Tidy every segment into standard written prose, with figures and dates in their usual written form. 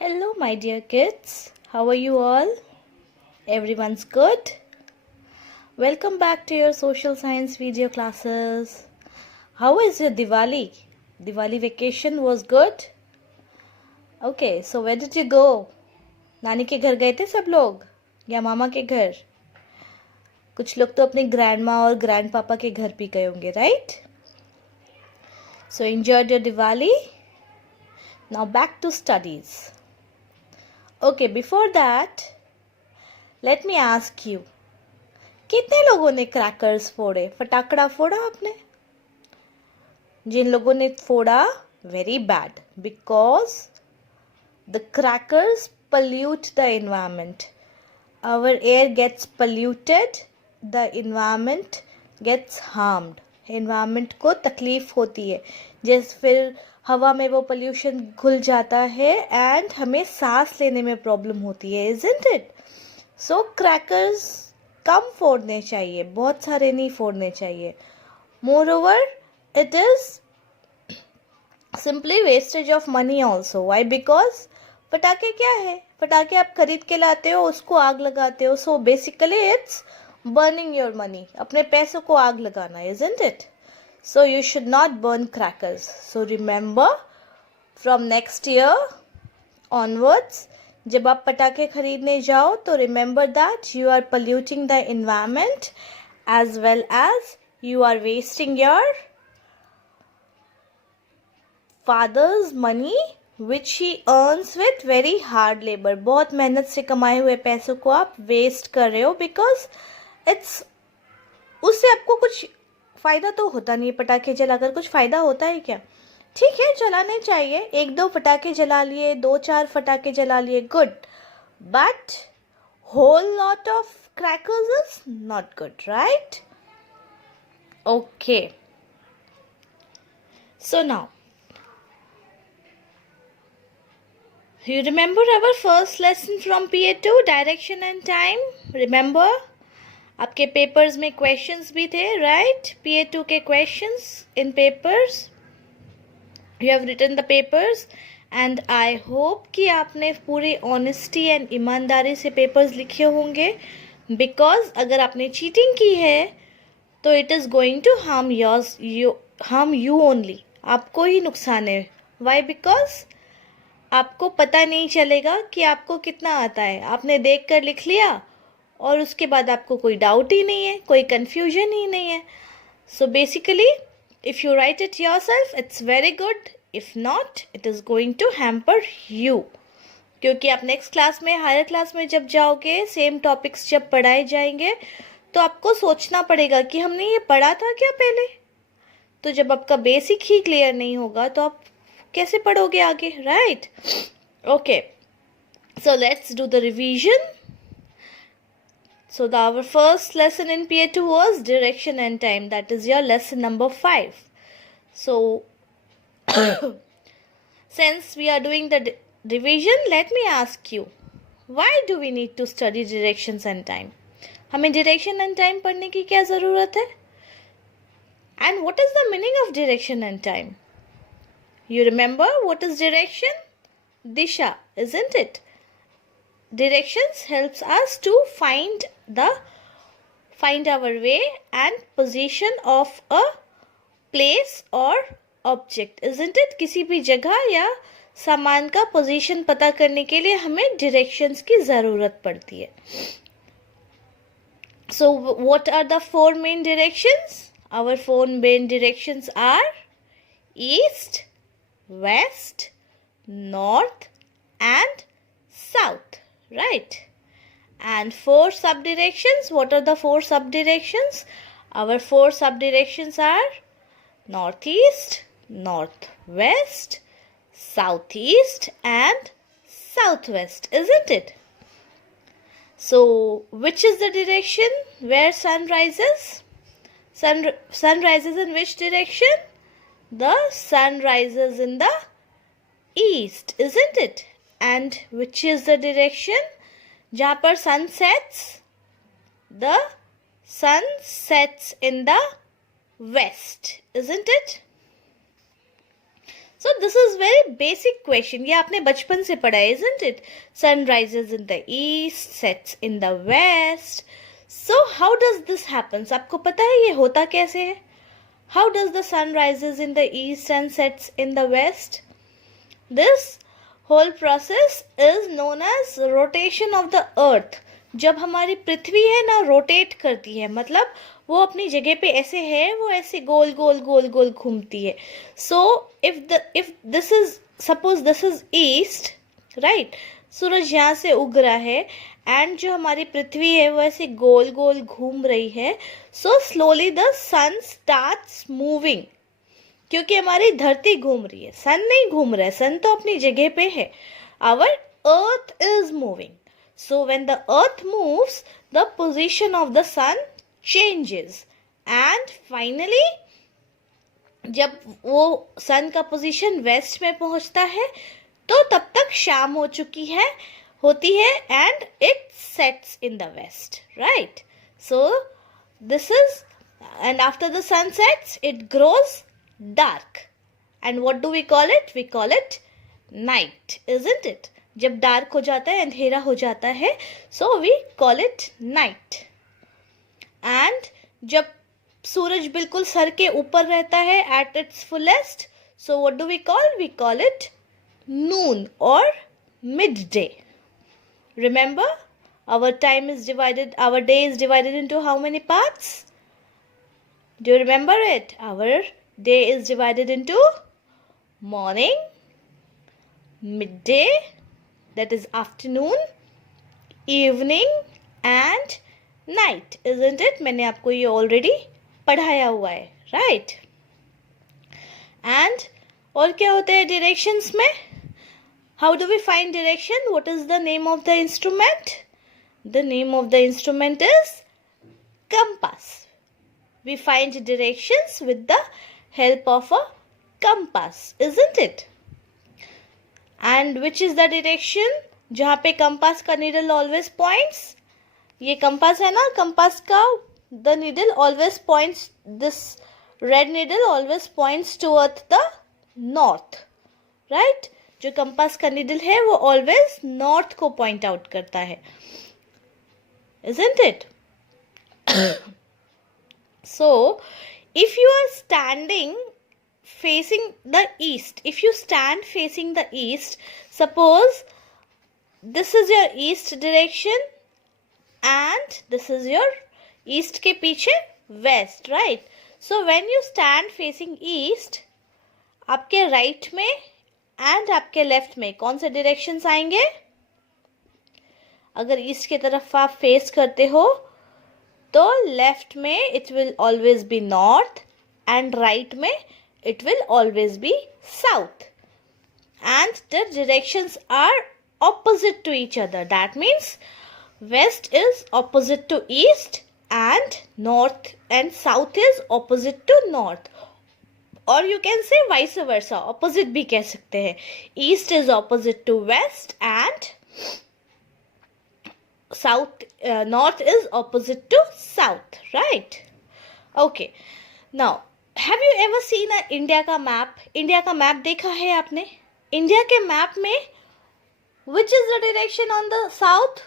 Hello, my dear kids. How are you all? Everyone's good? Welcome back to your social science video classes. How is your Diwali? Diwali vacation was good? Okay, so where did you go? नानी के घर गए थे सब लोग या मामा के घर? कुछ लोग तो अपने ग्रैंडमा और ग्रैंड पापा के घर भी गए होंगे, right? So enjoyed your Diwali? Now back to studies. Okay, before that, let me ask you, कितने लोगों ने क्रैकर्स फोड़े? फटाकड़ा फोड़ा आपने? जिन लोगों ने फोड़ा, very bad, because the crackers pollute the environment. Our air gets polluted, the environment gets harmed. environment को तकलीफ होती है, जैसे फिर हवा में वो पोल्यूशन घुल जाता है एंड हमें सांस लेने में प्रॉब्लम होती है, isn't it? So क्रैकर्स कम फोड़ने चाहिए, बहुत सारे नहीं फोड़ने चाहिए. Moreover, it is simply wastage of money also. Why? Because पटाखे क्या है? पटाखे आप खरीद के लाते हो, उसको आग लगाते हो. So basically it's burning your money. अपने पैसों को आग लगाना, isn't it? So you should not burn crackers. So remember, from next year onwards, जब आप पटाखे खरीदने जाओ तो remember that you are polluting the environment as well as you are wasting your father's money which he earns with very hard labor. बहुत मेहनत से कमाए हुए पैसों को आप वेस्ट कर रहे हो because it's उससे आपको कुछ फ़ायदा तो होता नहीं है. पटाखे जलाकर कुछ फ़ायदा होता है क्या? ठीक है, जलाने चाहिए. एक दो पटाखे जला लिए, दो चार पटाखे जला लिए, good. But whole lot of crackers is not good, right? Okay. So now, you remember our first lesson from PA2, direction and time? Remember? आपके पेपर्स में क्वेश्चंस भी थे, राइट? PA2 के questions in papers. You have written the papers and I hope कि आपने पूरी honesty and ईमानदारी से पेपर्स लिखे होंगे, बिकॉज अगर आपने चीटिंग की है तो it is going to harm you only. आपको ही नुकसान है. वाई? बिकॉज आपको पता नहीं चलेगा कि आपको कितना आता है. आपने देख कर लिख लिया और उसके बाद आपको कोई डाउट ही नहीं है, कोई कन्फ्यूजन ही नहीं है. So basically if you write it yourself, it's very good. If not, it is going to hamper you. क्योंकि आप नेक्स्ट क्लास में, हायर क्लास में जब जाओगे, सेम टॉपिक्स जब पढ़ाए जाएंगे तो आपको सोचना पड़ेगा कि हमने ये पढ़ा था क्या पहले. तो जब आपका बेसिक ही क्लियर नहीं होगा तो आप कैसे पढ़ोगे आगे, right? Okay, so let's do the revision. So our first lesson in PA2 was direction and time. That is your lesson number 5. So since we are doing the revision, let me ask you, why do we need to study directions and time? हमें direction and time पढ़ने की क्या ज़रूरत है? And what is the meaning of direction and time? You remember what is direction? Disha, isn't it? Directions helps us to find our way and position of a place or object, isn't it? किसी भी जगह या सामान का position पता करने के लिए हमें directions की ज़रूरत पड़ती है. So what are the 4 main directions? Our 4 main directions are east, west, north and south. Right? And 4 subdirections. What are the 4 subdirections? Our 4 subdirections are northeast, northwest, southeast and southwest, isn't it? So which is the direction where sun rises? Sun rises in which direction? The sun rises in the east, isn't it? And which is the direction जहाँ पर sun sets? The sun sets in the west, isn't it? So this is very basic question. ये आपने बचपन से पढ़ा है, isn't it? Sun rises in the east, sets in the west. So how does this happen? आपको पता है ये होता कैसे है? How does the sun rises in the east and sets in the west? This whole process is known as rotation of the earth. जब हमारी पृथ्वी है ना रोटेट करती है, मतलब वो अपनी जगह पे ऐसे है, वो ऐसे गोल गोल गोल गोल घूमती है. सो if this is, suppose this is east, right? सूरज यहाँ से उग रहा है एंड जो हमारी पृथ्वी है वो ऐसे गोल गोल घूम रही है. So slowly the sun starts moving, क्योंकि हमारी धरती घूम रही है, सन नहीं घूम रहा है, सन तो अपनी जगह पे है. Our earth is moving. So when the earth moves, the position of the sun changes. And finally, जब वो sun का position west में पहुंचता है, तो तब तक शाम हो चुकी है, होती है, and it sets in the west, right? So this is, and after the sun sets, it grows dark. And what do we call it? We call it night, isn't it? जब डार्क हो जाता है, अंधेरा हो जाता है, so we call it night. And जब सूरज बिल्कुल सर के ऊपर रहता है at its fullest, so what do we call it noon और mid day. Remember, our time is divided, our day is divided into how many parts? Do you remember it? Our day is divided into morning, mid day, that is afternoon, evening and night, isn't it? मैंने आपको ये already पढ़ाया हुआ है, right? And और क्या होता है directions में? How do we find direction? What is the name of the instrument? The name of the instrument is compass. We find directions with the help of a compass, isn't it? And which is the direction जहाँ पे compass का needle always points? ये compass है ना, compass का the needle always points, this red needle always points towards the north, right? जो compass का needle है वो ऑलवेज नॉर्थ को पॉइंट आउट करता है, isn't it? So if you are standing facing the east, if you stand facing the east, suppose this is your east direction and this is your east के पीछे west, right? So when you stand facing east, आपके right में and आपके left में कौन से directions आएंगे? अगर east की तरफ आप face करते हो तो left में it will always be north and right में it will always be south, and the directions are opposite to each other. That means west is opposite to east and north and south is opposite to north, or you can say vice versa, opposite भी कह सकते हैं. East is opposite to west and south, north is opposite to south, right? Okay, now have you ever seen a India का map? India का map देखा है आपने? India के मैप में which is the direction on the south?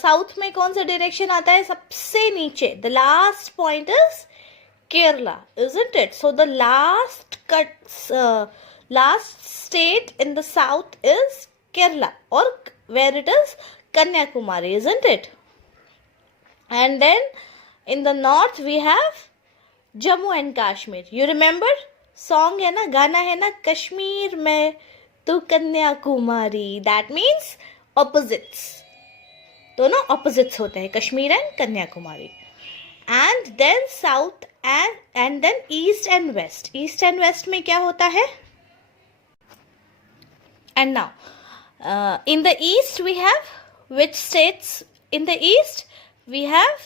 South में कौन सा डायरेक्शन आता है? सबसे नीचे, the last point is Kerala, isn't it? So the last state in the south is Kerala, or where it is Kanyakumari, isn't it? And then in the north we have Jammu and Kashmir. You remember song है ना, गाना है ना, कश्मीर में तो Kanyakumari. That means opposites, दोनों opposites होते हैं, Kashmir and Kanyakumari. And then south and then east and west. East and west में क्या होता है? And now in the east we have which states? इन द ईस्ट वी हैव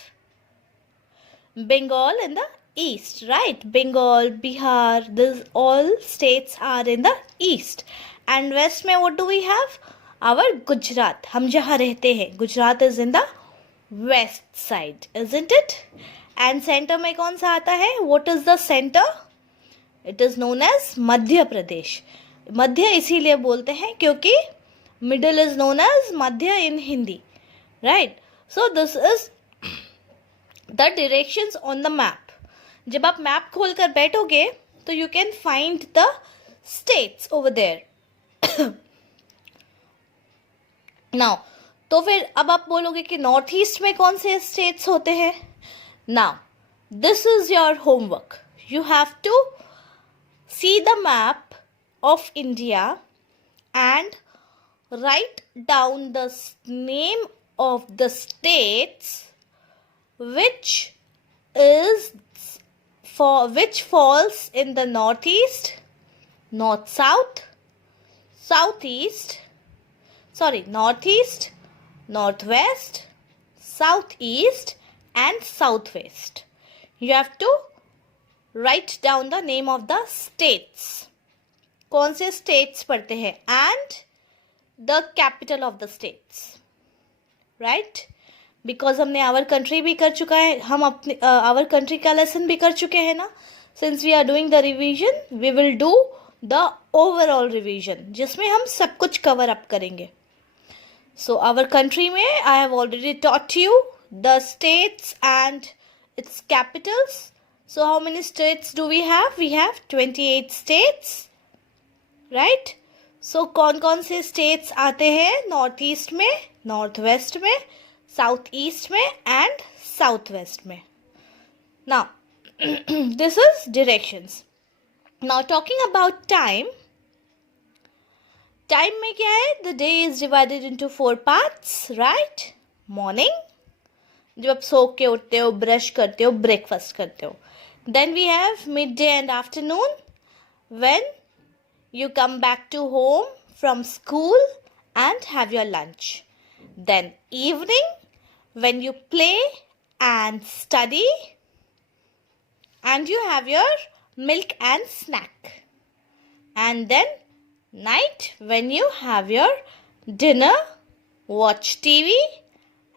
Bengal in the east, right? Bengal, Bihar, these all states are in the east. And west में what do we have? Our Gujarat. हम जहाँ रहते हैं, Gujarat is in the west side, isn't it? And center में कौन सा आता है? What is the center? It is known as Madhya Pradesh. मध्य इसीलिए बोलते हैं क्योंकि middle is known as madhya in Hindi, right. So this is the directions on the map. जब आप मैप खोल कर बैठोगे तो you can find the states over there. Now तो फिर अब आप बोलोगे कि नॉर्थ ईस्ट में कौन से स्टेट्स होते हैं. Now this is your homework. You have to see the map of India and write down the name of the states which falls in the northeast, northeast, northwest, southeast and southwest. You have to write down the name of the states. कौन से states पढ़ते हैं and the capital of the states, right? Because हमने our country भी कर चुका है, हम अपने our country का lesson भी कर चुके हैं ना. Since we are doing the revision, we will do the overall revision जिसमें हम सब कुछ cover up करेंगे. So our country में I have already taught you the states and its capitals. So how many states do we have? We have 28 states, right? So कौन से states आते हैं नॉर्थ ईस्ट में, नॉर्थ वेस्ट में, south east में and south west में. Now this is directions. Now talking about time. Time में क्या है? The day is divided into 4 parts, right? Morning, जब आप सो के उठते हो, ब्रश करते हो, ब्रेकफास्ट करते हो. Then we have midday and afternoon when you come back to home from school and have your lunch. Then evening when you play and study and you have your milk and snack. And then night when you have your dinner, watch TV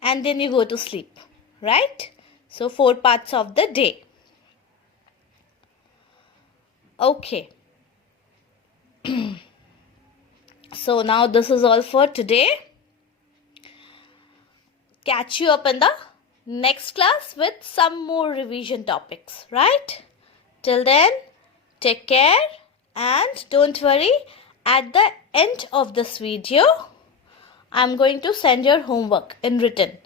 and then you go to sleep, right? So 4 parts of the day. Okay. So now this is all for today. Catch you up in the next class with some more revision topics, right? Till then, take care and don't worry. At the end of this video, I'm going to send your homework in written.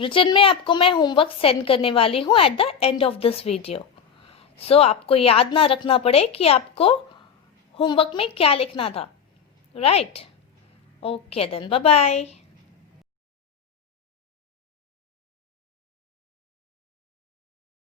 Written में आपको मैं homework send करने वाली हूँ at the end of this video. So आपको याद ना रखना पड़े कि आपको होमवर्क में क्या लिखना था, right? Okay then, bye bye.